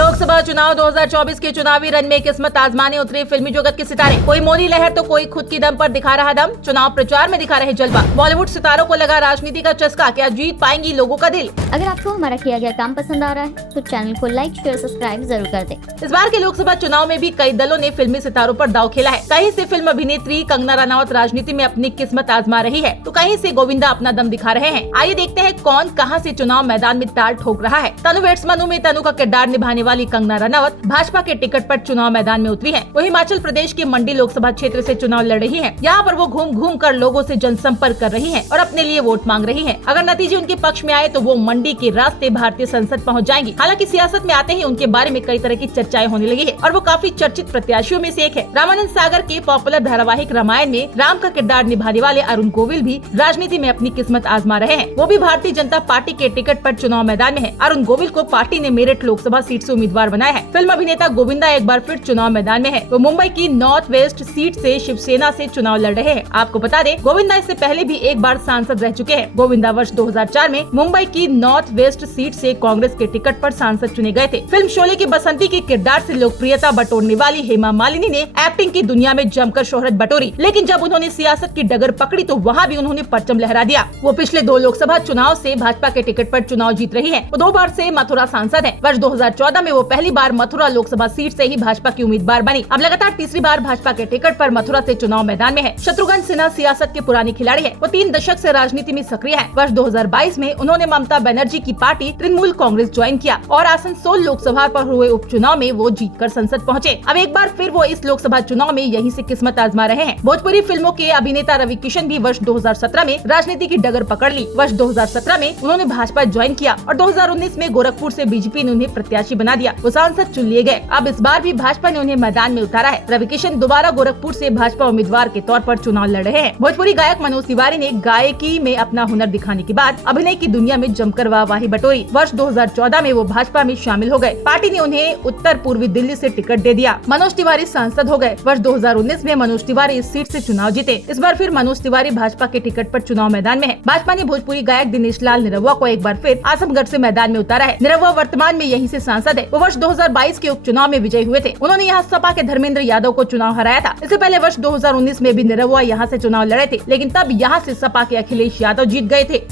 लोकसभा चुनाव 2024 के चुनावी रण में किस्मत आजमाने उतरे फिल्मी जगत के सितारे। कोई मोदी लहर तो कोई खुद की दम पर दिखा रहा दम। चुनाव प्रचार में दिखा रहे जलवा। बॉलीवुड सितारों को लगा राजनीति का चस्का, क्या जीत पाएंगी लोगों का दिल। अगर आपको हमारा किया गया काम पसंद आ रहा है तो चैनल को लाइक, शेयर, सब्सक्राइब जरूर कर दें। इस बार के लोकसभा चुनाव में भी कई दलों ने फिल्मी सितारों पर दांव खेला है। कहीं से फिल्म अभिनेत्री कंगना रनौत राजनीति में अपनी किस्मत आजमा रही है, तो कहीं से गोविंदा अपना दम दिखा रहे हैं। आइए देखते हैं कौन कहां से चुनाव मैदान में ताल ठोक रहा है। तनु वेड्स मनु में तनु का किरदार निभाने वाली कंगना रनौत भाजपा के टिकट पर चुनाव मैदान में उतरी है। वो हिमाचल प्रदेश के मंडी लोकसभा क्षेत्र से चुनाव लड़ रही है। यहाँ पर वो घूम घूम कर लोगों से जनसंपर्क कर रही है और अपने लिए वोट मांग रही है। अगर नतीजे उनके पक्ष में आए तो वो मंडी के रास्ते भारतीय संसद पहुँच जाएंगी। हालांकि सियासत में आते ही उनके बारे में कई तरह की चर्चाएं होने लगी है और वो काफी चर्चित प्रत्याशियों में से एक है। रामानंद सागर के पॉपुलर धारावाहिक रामायण में राम का किरदार निभाने वाले अरुण गोविल भी राजनीति में अपनी किस्मत आजमा रहे हैं। वो भी भारतीय जनता पार्टी के टिकट पर चुनाव मैदान में है। अरुण गोविल को पार्टी ने मेरठ लोकसभा सीट से उम्मीदवार बनाया है। फिल्म अभिनेता गोविंदा एक बार फिर चुनाव मैदान में है। वो मुंबई की नॉर्थ वेस्ट सीट से शिवसेना से चुनाव लड़ रहे हैं। आपको बता दें, गोविंदा इससे पहले भी एक बार सांसद रह चुके हैं। गोविंदा वर्ष 2004 में मुंबई की नॉर्थ वेस्ट सीट से कांग्रेस के टिकट पर सांसद चुने गए थे। फिल्म शोले की बसंती के किरदार से लोकप्रियता बटोरने वाली हेमा मालिनी ने एक्टिंग की दुनिया में जमकर शोहरत बटोरी, लेकिन जब उन्होंने सियासत की डगर पकड़ी तो वहाँ भी उन्होंने परचम लहरा दिया। वो पिछले 2 लोकसभा चुनाव से भाजपा के टिकट पर चुनाव जीत रही है। वो 2 बार से मथुरा सांसद है। वर्ष 2014 में वो पहली बार मथुरा लोकसभा सीट से ही भाजपा की उम्मीदवार बनी। अब लगातार तीसरी बार भाजपा के टिकट पर मथुरा से चुनाव मैदान में है। शत्रुघ्न सिन्हा सियासत के पुराने खिलाड़ी है। वो 3 दशक से राजनीति में सक्रिय है। वर्ष 2022 में उन्होंने ममता बनर्जी की पार्टी तृणमूल कांग्रेस ज्वाइन किया और आसनसोल लोकसभा पर हुए उपचुनाव में वो जीतकर संसद पहुंचे। अब एक बार फिर वो इस लोकसभा चुनाव में यहीं से किस्मत आजमा रहे हैं। भोजपुरी फिल्मों के अभिनेता रवि किशन भी वर्ष 2017 में राजनीति की डगर पकड़ ली। वर्ष 2017 में उन्होंने भाजपा ज्वाइन किया और 2019 में गोरखपुर से बीजेपी ने उन्हें प्रत्याशी बना दिया। वो सांसद चुन लिए गए। अब इस बार भी भाजपा ने उन्हें मैदान में उतारा है। रवि किशन दोबारा गोरखपुर से भाजपा उम्मीदवार के तौर पर चुनाव लड़ रहे हैं। भोजपुरी गायक मनोज तिवारी ने गायकी में अपना हुनर दिखाने के बाद अभिनय की दुनिया में जमकर वाहवाही बटोरी। वर्ष 2014 में वो भाजपा में शामिल हो गए। पार्टी ने उन्हें उत्तर पूर्वी दिल्ली से टिकट दे दिया। मनोज तिवारी सांसद हो गए। वर्ष 2019 में मनोज तिवारी इस सीट से चुनाव जीते। इस बार फिर मनोज तिवारी भाजपा के टिकट पर चुनाव मैदान में है। भाजपा ने भोजपुरी गायक दिनेश लाल निरहुआ को एक बार फिर आजमगढ़ से मैदान में उतारा है। निरहुआ वर्तमान में यहीं से सांसद है। वो वर्ष 2022 के उपचुनाव में विजयी हुए थे। उन्होंने यहाँ सपा के धर्मेंद्र यादव को चुनाव हराया था। इससे पहले वर्ष 2019 में भी निरहुआ यहाँ से चुनाव लड़े थे, लेकिन तब यहाँ से सपा के अखिलेश यादव जीत गए थे।